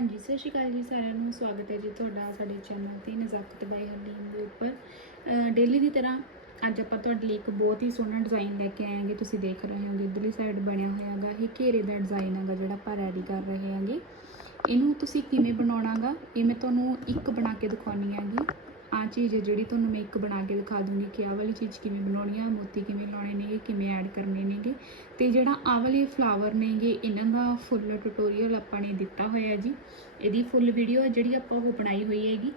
ਹਾਂਜੀ, ਸਤਿ ਸ਼੍ਰੀ ਅਕਾਲ ਜੀ ਸਾਰਿਆਂ ਨੂੰ। ਸਵਾਗਤ ਹੈ ਜੀ ਤੁਹਾਡਾ ਸਾਡੇ ਚੈਨਲ ਤੇ ਨਜ਼ਾਕਤ ਬਾਈ ਹਲੀਮ ਦੇ ਉੱਪਰ। ਡੇਲੀ ਦੀ ਤਰ੍ਹਾਂ ਅੱਜ ਆਪਾਂ ਤੁਹਾਡੇ ਲਈ ਇੱਕ ਬਹੁਤ ਹੀ ਸੋਹਣਾ ਡਿਜ਼ਾਈਨ ਲੈ ਕੇ ਆਏ ਹਾਂਗੇ। ਤੁਸੀਂ ਦੇਖ ਰਹੇ ਹੋਗੇ, ਇਧਰਲੀ ਸਾਈਡ ਬਣਿਆ ਹੋਇਆ ਹੈਗਾ। ਇਹ ਘੇਰੇ ਦਾ ਡਿਜ਼ਾਈਨ ਹੈਗਾ ਜਿਹੜਾ ਆਪਾਂ ਰੈਡੀ ਕਰ ਰਹੇ ਹਾਂਗੇ। ਇਹਨੂੰ ਤੁਸੀਂ ਕਿਵੇਂ ਬਣਾਉਣਾਗਾ ਇਹ ਮੈਂ ਤੁਹਾਨੂੰ ਇੱਕ ਬਣਾ ਕੇ ਦਿਖਾਉਣੀ ਹੈਗੀ। ਆ ਚੀਜ਼ ਹੈ ਜਿਹੜੀ ਤੁਹਾਨੂੰ ਮੈਂ ਇੱਕ ਬਣਾ ਕੇ ਦਿਖਾ ਦੂੰਗੀ ਕਿ ਆਹ ਵਾਲੀ ਚੀਜ਼ ਕਿਵੇਂ ਬਣਾਉਣੀ ਆ ਮੋਤੀ ਕਿਵੇਂ ਲਾਉਣੇ ਨੇਗੇ, ਕਿਵੇਂ ਐਡ ਕਰਨੇ ਨੇਗੇ। ਤੇ ਜਿਹੜਾ ਆਹ ਵਾਲੇ ਫਲਾਵਰ ਨੇਗੇ, ਇਹਨਾਂ ਦਾ ਫੁੱਲ ਟਿਊਟੋਰੀਅਲ ਆਪਾਂ ਨੇ ਦਿੱਤਾ ਹੋਇਆ ਜੀ। ਇਹਦੀ ਫੁੱਲ ਵੀਡੀਓ ਹੈ ਜਿਹੜੀ ਆਪਾਂ ਉਹ ਬਣਾਈ ਹੋਈ ਹੈਗੀ।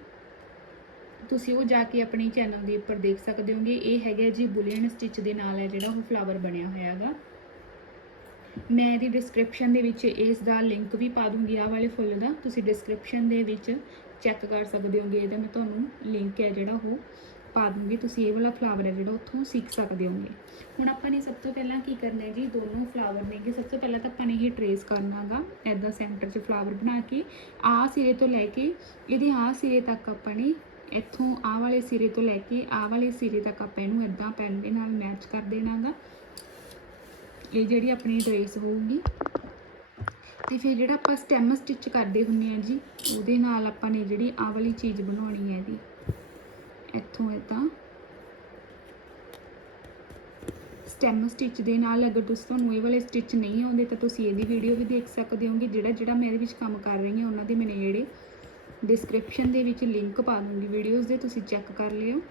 ਤੁਸੀਂ ਉਹ ਜਾ ਕੇ ਆਪਣੇ ਚੈਨਲ ਦੇ ਉੱਪਰ ਦੇਖ ਸਕਦੇ ਹੋਗੇ। ਇਹ ਹੈਗਾ ਜੀ ਬੁਲੀਅਨ ਸਟਿਚ ਦੇ ਨਾਲ ਹੈ ਜਿਹੜਾ ਉਹ ਫਲਾਵਰ ਬਣਿਆ ਹੋਇਆ ਹੈਗਾ। ਮੈਂ ਇਹਦੀ ਡਿਸਕ੍ਰਿਪਸ਼ਨ ਦੇ ਵਿੱਚ ਇਸ ਦਾ ਲਿੰਕ ਵੀ ਪਾ ਦੂੰਗੀ, ਆਹ ਵਾਲੇ ਫੁੱਲ ਦਾ। ਤੁਸੀਂ ਡਿਸਕ੍ਰਿਪਸ਼ਨ ਦੇ ਵਿੱਚ ਚੈੱਕ ਕਰ ਸਕਦੇ ਹੋਗੇ, ਇਹਦਾ ਮੈਂ ਤੁਹਾਨੂੰ ਲਿੰਕ ਹੈ ਜਿਹੜਾ ਉਹ ਪਾ ਦੂੰਗੀ। ਤੁਸੀਂ ਇਹ ਵਾਲਾ ਫਲਾਵਰ ਹੈ ਜਿਹੜਾ ਉੱਥੋਂ ਸਿੱਖ ਸਕਦੇ ਹੋਗੇ। ਹੁਣ ਆਪਾਂ ਨੇ ਸਭ ਤੋਂ ਪਹਿਲਾਂ ਕੀ ਕਰਨਾ ਹੈ ਜੀ? ਦੋਨੋਂ ਫਲਾਵਰ ਨੇਗੇ। ਸਭ ਤੋਂ ਪਹਿਲਾਂ ਤਾਂ ਆਪਾਂ ਨੇ ਇਹ ਟਰੇਸ ਕਰਨਾਗਾ ਐਦਾਂ ਸੈਂਟਰ 'ਚ ਫਲਾਵਰ ਬਣਾ ਕੇ। ਆਹ ਸਿਰੇ ਤੋਂ ਲੈ ਕੇ, ਇਹਦੇ ਆਹ ਸਿਰੇ ਤੱਕ ਆਪਾਂ ਨੇ ਇੱਥੋਂ ਆਹ ਵਾਲੇ ਸਿਰੇ ਤੋਂ ਲੈ ਕੇ, ਆਹ ਵਾਲੇ ਸਿਰੇ ਤੱਕ ਆਪਾਂ ਇਹਨੂੰ ਐਦਾਂ ਪੈਨ ਦੇ ਨਾਲ ਮੈਚ ਕਰ ਦੇਣਾਗਾ ਇਹ ਜਿਹੜੀ ਆਪਣੀ ਡਰੇਸ ਹੋਊਗੀ। ਤੇ ਫਿਰ ਜਿਹੜਾ ਆਪਾਂ ਸਟੈਮ ਸਟਿਚ ਕਰਦੇ ਹੁੰਨੇ ਆ ਜੀ, ਉਹਦੇ ਨਾਲ ਆਪਾਂ ਨੇ ਜਿਹੜੀ ਆਹ ਵਾਲੀ ਚੀਜ਼ ਬਣਾਉਣੀ ਹੈ ਇਹਦੀ ਇੱਥੋਂ ਇਹ ਤਾਂ ਸਟੈਮ ਸਟਿਚ ਦੇ ਨਾਲ ਅਗਰ ਤੁਸੀਂ ਤੁਹਾਨੂੰ ਇਹ ਵਾਲੇ ਸਟਿਚ ਨਹੀਂ ਆਉਂਦੇ ਤਾਂ ਤੁਸੀਂ ਇਹਦੀ ਵੀਡੀਓ ਵੀ ਦੇਖ ਸਕਦੇ ਹੋਗੇ, ਜਿਹੜਾ ਜਿਹੜਾ ਮੈਂ ਇਹਦੇ ਵਿੱਚ ਕੰਮ ਕਰ ਰਹੀ ਹਾਂ, ਉਹਨਾਂ ਦੇ ਮੈਨੇ ਜਿਹੜੇ ਡਿਸਕ੍ਰਿਪਸ਼ਨ ਦੇ ਵਿੱਚ ਲਿੰਕ ਪਾ ਦੂੰਗੀ ਵੀਡੀਓਜ਼ ਦੇ, ਤੁਸੀਂ ਚੈੱਕ ਕਰ ਲਿਓ।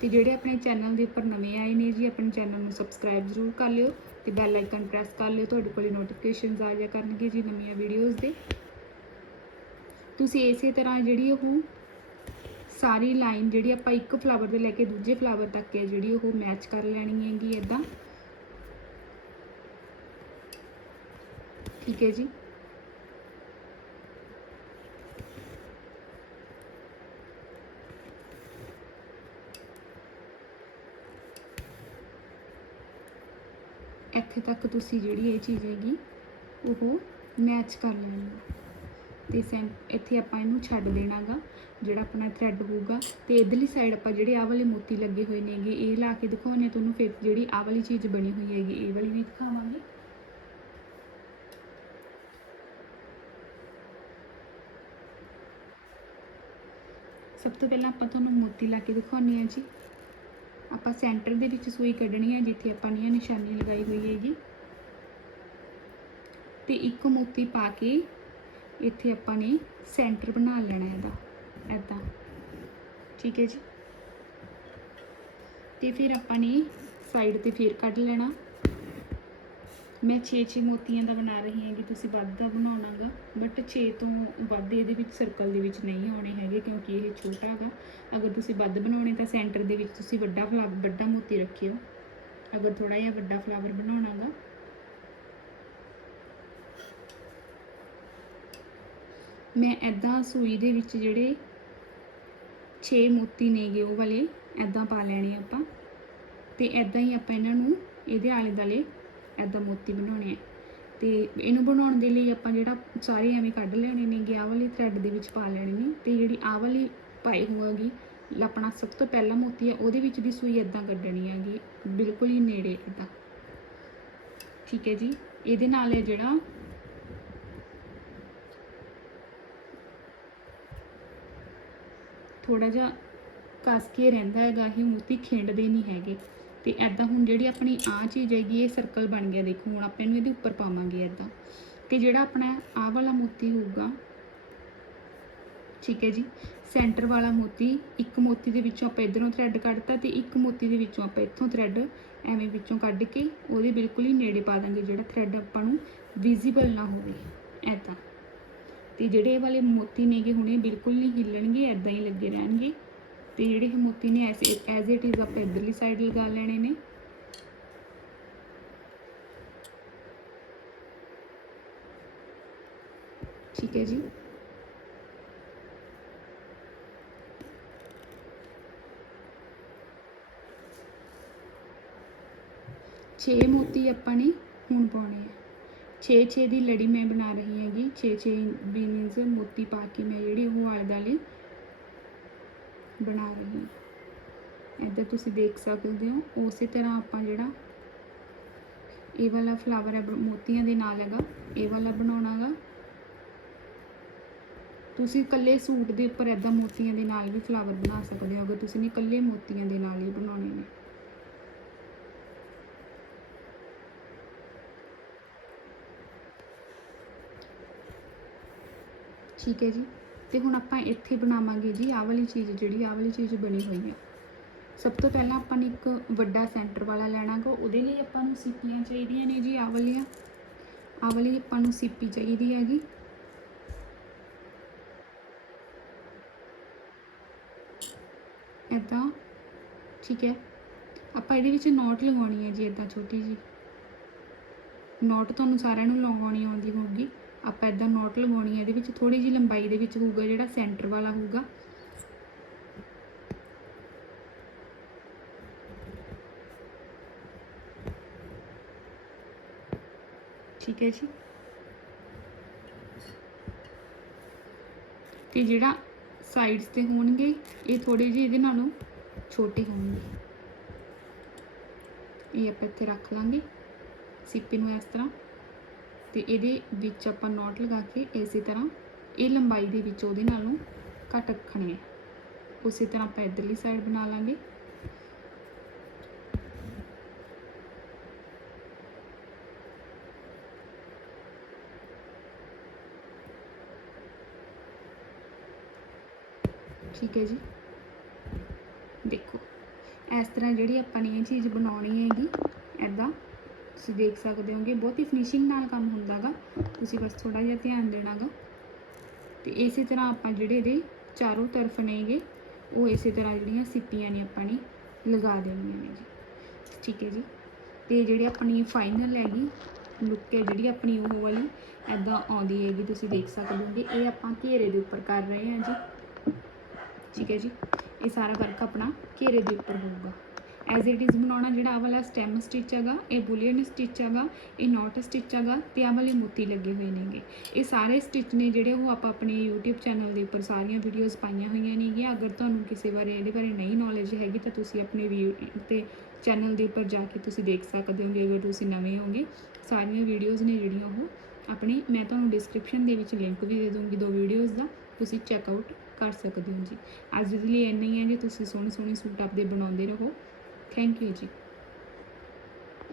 ਤੇ ਜਿਹੜੇ ਆਪਣੇ ਚੈਨਲ ਦੇ ਉੱਪਰ ਨਵੇਂ ਆਏ ਨੇ ਜੀ, ਆਪਣੇ ਚੈਨਲ ਨੂੰ ਸਬਸਕ੍ਰਾਈਬ ਜ਼ਰੂਰ ਕਰ ਲਿਓ। ਤੇ ਬੈਲ ਆਈਕਨ ਪ੍ਰੈਸ ਕਰ ਲਿਓ, ਤੁਹਾਡੇ ਕੋਲੇ ਨੋਟੀਫਿਕੇਸ਼ਨਸ ਆ ਜਾਇਆ ਕਰਨਗੇ ਜੀ ਨਵੀਆਂ ਵੀਡੀਓਜ਼ ਦੇ। ਤੁਸੀਂ ਇਸੇ ਤਰ੍ਹਾਂ ਜਿਹੜੀ ਉਹ ਸਾਰੀ ਲਾਈਨ ਜਿਹੜੀ ਆਪਾਂ ਇੱਕ ਫਲਾਵਰ ਦੇ ਲੈ ਕੇ ਦੂਜੇ ਫਲਾਵਰ ਤੱਕ ਹੈ ਜਿਹੜੀ ਉਹ ਮੈਚ ਕਰ ਲੈਣੀ ਹੈਗੀ ਇਦਾਂ ਠੀਕ ਹੈ ਜੀ। ਇੱਥੇ ਤੱਕ ਤੁਸੀਂ ਜਿਹੜੀ ਇਹ ਚੀਜ਼ ਹੈਗੀ, ਉਹ ਮੈਚ ਕਰ ਲੈਣੀ ਹੈ ਤੇ ਸੈਂ ਇੱਥੇ ਆਪਾਂ ਇਹਨੂੰ ਛੱਡ ਦੇਣਾਗਾ, ਜਿਹੜਾ ਆਪਣਾ ਥ੍ਰੈਡ ਹੋਊਗਾ। ਤੇ ਇਧਰਲੀ ਸਾਈਡ ਆਪਾਂ ਜਿਹੜੇ ਆਹ ਵਾਲੇ ਮੋਤੀ ਲੱਗੇ ਹੋਏ ਨੇਗੇ, ਇਹ ਲਾ ਕੇ ਦਿਖਾਉਣੇ ਤੁਹਾਨੂੰ, ਫਿਰ ਜਿਹੜੀ ਆਹ ਵਾਲੀ ਚੀਜ਼ ਬਣੀ ਹੋਈ ਹੈਗੀ, ਇਹ ਵਾਲੀ ਵੀ ਦਿਖਾਵਾਂਗੇ। ਸਭ ਤੋਂ ਪਹਿਲਾਂ ਆਪਾਂ ਤੁਹਾਨੂੰ ਮੋਤੀ ਲਾ ਕੇ ਦਿਖਾਉਣੀ ਆ ਜੀ। ਆਪਾਂ ਸੈਂਟਰ ਦੇ ਵਿੱਚ ਸੂਈ ਕੱਢਣੀ ਹੈ, ਜਿੱਥੇ ਆਪਾਂ ਨੇ ਨਿਸ਼ਾਨੀ ਲਗਾਈ ਹੋਈ ਹੈ ਜੀ। ਤੇ ਇੱਕ ਮੋਤੀ ਪਾ ਕੇ ਇੱਥੇ ਆਪਾਂ ਨੇ ਸੈਂਟਰ ਬਣਾ ਲੈਣਾ ਇਹਦਾ ਐਦਾਂ ਠੀਕ ਹੈ ਜੀ। ਤੇ ਫਿਰ ਆਪਾਂ ਨੇ ਸਾਈਡ ਤੇ ਫੇਰ ਕੱਢ ਲੈਣਾ। ਮੈਂ 6-6 ਮੋਤੀਆਂ ਦਾ ਬਣਾ ਰਹੀ ਹਾਂ ਕਿ ਤੁਸੀਂ ਵੱਧ ਦਾ ਬਣਾਉਣਾਗਾ ਬਟ 6 ਤੋਂ ਵੱਧ ਇਹਦੇ ਵਿੱਚ ਸਰਕਲ ਦੇ ਵਿੱਚ ਨਹੀਂ ਆਉਣੇ ਹੈਗੇ ਕਿਉਂਕਿ ਇਹ ਛੋਟਾ ਹੈਗਾ ਅਗਰ ਤੁਸੀਂ ਵੱਧ ਬਣਾਉਣੇ ਤਾਂ ਸੈਂਟਰ ਦੇ ਵਿੱਚ ਤੁਸੀਂ ਵੱਡਾ ਫਲਾਵਰ ਵੱਡਾ ਮੋਤੀ ਰੱਖਿਓ। ਅਗਰ ਥੋੜਾ ਜਿਹਾ ਵੱਡਾ ਫਲਾਵਰ ਬਣਾਉਣਾਗਾ ਮੈਂ ਐਦਾਂ ਸੂਈ ਦੇ ਵਿੱਚ ਜਿਹੜੇ 6 ਮੋਤੀ ਨੇਗੇ ਉਹ ਵਾਲੇ ਐਦਾਂ ਪਾ ਲੈਣੇ ਆਪਾਂ। ਤੇ ਐਦਾਂ ਹੀ ਆਪਾਂ ਇਹਨਾਂ ਨੂੰ ਇਹਦੇ ਆਲੇ ਦਾਲੇ ਐਦਾਂ ਮੋਤੀ ਬਣਾਉਣੇ ਆ ਤੇ ਇਹਨੂੰ ਬਣਾਉਣ ਦੇ ਲਈ ਆਪਾਂ ਜਿਹੜਾ ਸਾਰੇ ਐਵੇਂ ਕੱਢ ਲੈਣੇ ਨੇਗੇ, ਆਹ ਵਾਲੀ ਥਰੈਡ ਦੇ ਵਿੱਚ ਪਾ ਲੈਣੇ ਨੇ ਤੇ ਜਿਹੜੀ ਆਹ ਵਾਲੀ ਪਾਈ ਹੋਵੇਗੀ ਆਪਣਾ ਸਭ ਤੋਂ ਪਹਿਲਾ ਮੋਤੀ ਹੈ, ਉਹਦੇ ਵਿੱਚ ਦੀ ਸੂਈ ਐਦਾਂ ਕੱਢਣੀ ਹੈਗੀ, ਬਿਲਕੁਲ ਹੀ ਨੇੜੇ ਐਦਾਂ ਠੀਕ ਹੈ ਜੀ, ਇਹਦੇ ਨਾਲ ਹੈ ਜਿਹੜਾ ਥੋੜਾ ਜਿਹਾ ਕਸ ਕੇ ਰਹਿੰਦਾ ਹੈਗਾ, ਇਹ ਮੋਤੀ ਖਿੰਡਦੇ ਨਹੀਂ ਹੈਗੇ। ਤੇ ਐਦਾਂ ਹੁਣ ਜਿਹੜੀ ਆਪਣੀ ਆ ਚੀਜ਼ ਹੈਗੀ, ਇਹ ਸਰਕਲ ਬਣ ਗਿਆ, ਦੇਖੋ, ਹੁਣ ਆਪਾਂ ਇਹਨੂੰ ਇਹਦੇ ਉੱਪਰ ਪਾਵਾਂਗੇ ਐਦਾਂ ਤੇ ਜਿਹੜਾ ਆਪਣਾ ਆਹ ਵਾਲਾ ਮੋਤੀ ਹੋਊਗਾ, ਠੀਕ ਹੈ ਜੀ ਸੈਂਟਰ ਵਾਲਾ ਮੋਤੀ, ਇੱਕ ਮੋਤੀ ਦੇ ਵਿੱਚੋਂ ਆਪਾਂ ਇਧਰੋਂ ਥ੍ਰੈਡ ਕੱਢਤਾ ਤੇ ਇੱਕ ਮੋਤੀ ਦੇ ਵਿੱਚੋਂ ਆਪਾਂ ਇੱਥੋਂ ਥ੍ਰੈਡ ਐਵੇਂ ਵਿੱਚੋਂ ਕੱਢ ਕੇ ਉਹਦੇ ਬਿਲਕੁਲ ਹੀ ਨੇੜੇ ਪਾ ਦਾਂਗੇ, ਜਿਹੜਾ ਥ੍ਰੈਡ ਆਪਾਂ ਨੂੰ ਵਿਜ਼ੀਬਲ ਨਾ ਹੋਵੇ ਐਦਾਂ ਤੇ ਜਿਹੜੇ ਇਹ ਵਾਲੇ ਮੋਤੀ ਨੇਗੇ, ਹੁਣੇ ਬਿਲਕੁਲ ਨਹੀਂ ਹਿੱਲਣਗੇ ਐਦਾਂ ਹੀ ਲੱਗੇ ਰਹਿਣਗੇ। ਤੇ ਜਿਹੜੇ ਇਹ ਮੋਤੀ ਨੇ ਐਸ ਐਜ਼ ਇਟ ਇਜ਼ ਆਪਾਂ ਇਧਰਲੀ ਸਾਈਡ ਲਗਾ ਲੈਣੇ ਨੇ। ਠੀਕ ਹੈ ਜੀ। ਛੇ ਮੋਤੀ ਆਪਾਂ ਨੇ ਹੁਣ ਪਾਉਣੇ ਆ। 6-6 ਦੀ ਲੜੀ ਮੈਂ ਬਣਾ ਰਹੀ ਹੈਗੀ। 6-6 ਵੀ ਮੀਨਸ ਮੋਤੀ ਪਾ ਕੇ ਮੈਂ ਜਿਹੜੀ ਉਹ ਆਲੇ ਬਣਾ ਰਹੀ ਹਾਂ। ਇੱਧਰ ਤੁਸੀਂ ਦੇਖ ਸਕਦੇ ਹੋ, ਉਸੇ ਤਰ੍ਹਾਂ ਆਪਾਂ ਜਿਹੜਾ ਇਹ ਵਾਲਾ ਫਲਾਵਰ ਹੈ ਮੋਤੀਆਂ ਦੇ ਨਾਲ ਹੈਗਾ, ਇਹ ਵਾਲਾ ਬਣਾਉਣਾਗਾ ਤੁਸੀਂ ਇਕੱਲੇ ਸੂਟ ਦੇ ਉੱਪਰ ਐਦਾਂ ਮੋਤੀਆਂ ਦੇ ਨਾਲ ਵੀ ਫਲਾਵਰ ਬਣਾ ਸਕਦੇ ਹੋ, ਅਗਰ ਤੁਸੀਂ ਨੇ ਇਕੱਲੇ ਮੋਤੀਆਂ ਦੇ ਨਾਲ ਹੀ ਬਣਾਉਣੇ ਨੇ। ਠੀਕ ਹੈ ਜੀ। ਤੇ ਹੁਣ ਆਪਾਂ ਇੱਥੇ ਬਣਾਵਾਂਗੇ ਜੀ ਆਹ ਵਾਲੀ ਚੀਜ਼ ਜਿਹੜੀ ਆਹ ਵਾਲੀ ਚੀਜ਼ ਬਣੀ ਹੋਈ ਆ। ਸਭ ਤੋਂ ਪਹਿਲਾਂ ਆਪਾਂ ਨੇ ਇੱਕ ਵੱਡਾ ਸੈਂਟਰ ਵਾਲਾ ਲੈਣਾ ਗਾ, ਉਹਦੇ ਲਈ ਆਪਾਂ ਨੂੰ ਸੀਪੀਆਂ ਚਾਹੀਦੀਆਂ ਨੇ ਜੀ ਆਹ ਵਾਲੀਆਂ। ਆਹ ਵਾਲੀ ਆਪਾਂ ਨੂੰ ਸੀਪੀ ਚਾਹੀਦੀ ਹੈਗੀ। ਇੱਦਾਂ ਠੀਕ ਹੈ। ਆਪਾਂ ਇਹਦੇ ਵਿੱਚ ਨੋਟ ਲਗਾਉਣੀ ਹੈ ਜੀ ਇੱਦਾਂ ਛੋਟੀ ਜੀ ਨੋਟ ਤੁਹਾਨੂੰ ਸਾਰਿਆਂ ਨੂੰ ਲਗਾਉਣੀ ਆਉਂਦੀ ਹੋਊਗੀ। ਆਪਾਂ ਇੱਦਾਂ ਨੋਟ ਲਗਾਉਣੀ ਹੈ ਇਹਦੇ ਵਿੱਚ ਥੋੜੀ ਜਿਹੀ ਲੰਬਾਈ ਦੇ ਵਿੱਚ ਹੋਊਗਾ ਜਿਹੜਾ ਸੈਂਟਰ ਵਾਲਾ ਹੋਊਗਾ। ਠੀਕ ਹੈ ਜੀ। ਤੇ ਜਿਹੜਾ ਸਾਈਡਸ ਤੇ ਹੋਣਗੇ, ਇਹ ਥੋੜੇ ਜਿਹੇ ਇਹਦੇ ਨਾਲੋਂ ਛੋਟੇ ਹੋਣਗੇ। ਇਹ ਆਪਾਂ ਇੱਥੇ ਰੱਖ ਲਾਂਗੇ। ਸਿੱਪੀ ਨੂੰ ਇਸ ਤਰ੍ਹਾਂ। ਤੇ ਇਹਦੇ ਵਿੱਚ ਆਪਾਂ ਨੋਟ ਲਗਾ ਕੇ ਇਸੇ ਤਰ੍ਹਾਂ ਇਹ ਲੰਬਾਈ ਦੇ ਵਿੱਚ ਉਹਦੇ ਨਾਲੋਂ ਘੱਟ ਰੱਖਣੇ ਆ ਉਸੇ ਤਰ੍ਹਾਂ ਆਪਾਂ ਇਧਰਲੀ ਸਾਈਡ ਬਣਾ ਲਾਂਗੇ। ਠੀਕ ਹੈ ਜੀ। ਦੇਖੋ, ਇਸ ਤਰ੍ਹਾਂ ਜਿਹੜੀ ਆਪਾਂ ਨੇ ਇਹ ਚੀਜ਼ ਬਣਾਉਣੀ ਹੈਗੀ ਐਦਾਂ ਤੁਸੀਂ ਦੇਖ ਸਕਦੇ ਹੋਗੇ, ਬਹੁਤ ਹੀ ਫਿਨਿਸ਼ਿੰਗ ਨਾਲ ਕੰਮ ਹੁੰਦਾਗਾ। ਤੁਸੀਂ ਬਸ ਥੋੜਾ ਜਿਹਾ ਧਿਆਨ ਦੇਣਾਗਾ। ਤੇ ਇਸੇ ਤਰ੍ਹਾਂ ਆਪਾਂ ਜਿਹੜੇ ਇਹਦੇ ਚਾਰੋਂ ਤਰਫ ਨੇਗੇ, ਉਹ ਇਸੇ ਤਰ੍ਹਾਂ ਜਿਹੜੀਆਂ ਸਿੱਪੀਆਂ ਨੇ ਆਪਾਂ ਨੇ ਲਗਾ ਦੇਣੀਆਂ ਨੇ ਜੀ। ਠੀਕ ਹੈ ਜੀ। ਤੇ ਜਿਹੜੀ ਆਪਣੀ ਫਾਈਨਲ ਹੈਗੀ ਲੁੱਕ ਹੈ ਜਿਹੜੀ ਆਪਣੀ ਉਹ ਵਾਲੀ ਐਦਾਂ ਆਉਂਦੀ ਹੈਗੀ, ਤੁਸੀਂ ਦੇਖ ਸਕਦੇ ਹੋਗੇ। ਇਹ ਆਪਾਂ ਘੇਰੇ ਦੇ ਉੱਪਰ ਕਰ ਰਹੇ ਹਾਂ ਜੀ। ਠੀਕ ਹੈ ਜੀ। ਇਹ ਸਾਰਾ ਵਰਕ ਆਪਣਾ ਘੇਰੇ ਦੇ ਉੱਪਰ ਹੋਊਗਾ। ਐਜ਼ ਇਟ ਇਜ਼ ਬਣਾਉਣਾ ਜਿਹੜਾ ਆਹ ਵਾਲਾ ਸਟੈਮ ਸਟਿਚ ਹੈਗਾ, ਇਹ ਬੁਲੀਅਨ ਸਟਿਚ ਹੈਗਾ, ਇਹ ਨੋਟ ਸਟਿਚ ਹੈਗਾ ਤੇ ਆਹ ਵਾਲੇ ਮੋਤੀ ਲੱਗੇ ਹੋਏ ਨੇਗੇ। ਇਹ ਸਾਰੇ ਸਟਿਚ ਨੇ ਜਿਹੜੇ ਉਹ ਆਪਾਂ ਆਪਣੇ YouTube ਚੈਨਲ ਦੇ ਉੱਪਰ ਸਾਰੀਆਂ ਵੀਡੀਓਜ਼ ਪਾਈਆਂ ਹੋਈਆਂ ਨੇਗੀਆਂ। ਅਗਰ ਤੁਹਾਨੂੰ ਕਿਸੇ ਬਾਰੇ, ਇਹਦੇ ਬਾਰੇ ਨਹੀਂ ਨੌਲੇਜ ਹੈਗੀ ਤਾਂ ਤੁਸੀਂ ਆਪਣੇ ਵੀ ਤੇ ਚੈਨਲ ਦੇ ਉੱਪਰ ਜਾ ਕੇ ਤੁਸੀਂ ਦੇਖ ਸਕਦੇ ਹੋਗੇ। ਅਗਰ ਤੁਸੀਂ ਨਵੇਂ ਹੋਗੇ, ਸਾਰੀਆਂ ਵੀਡੀਓਜ਼ ਨੇ ਜਿਹੜੀਆਂ ਉਹ ਆਪਣੀ, ਮੈਂ ਤੁਹਾਨੂੰ ਡਿਸਕ੍ਰਿਪਸ਼ਨ ਦੇ ਵਿੱਚ ਲਿੰਕ ਵੀ ਦੇ ਦੂੰਗੀ ਦੋ ਵੀਡੀਓਜ਼ ਦਾ, ਤੁਸੀਂ ਚੈੱਕ ਆਊਟ ਕਰ ਸਕਦੇ ਹੋ ਜੀ। ਅੱਜ ਦੇ ਲਈ ਇੰਨਾ ਹੀ ਹੈ ਜੀ। ਤੁਸੀਂ ਸੋਹਣੇ ਸੋਹਣੇ ਸੂਟ ਆਪਦੇ ਬਣਾਉਂਦੇ ਰਹੋ। ਥੈਂਕ ਯੂ ਜੀ।